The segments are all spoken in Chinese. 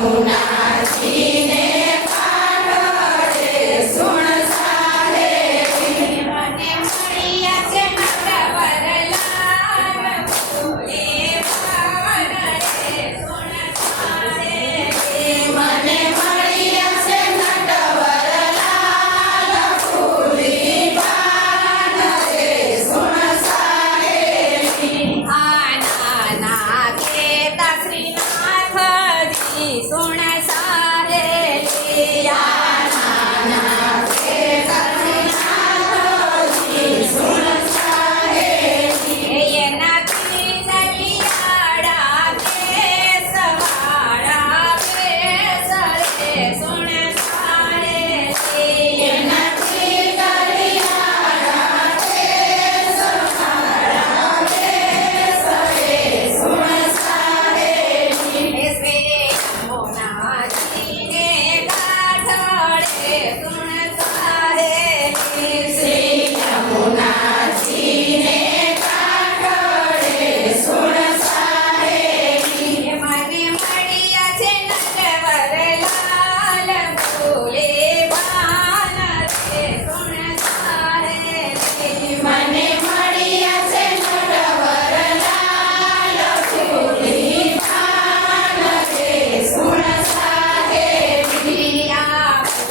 con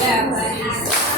哎。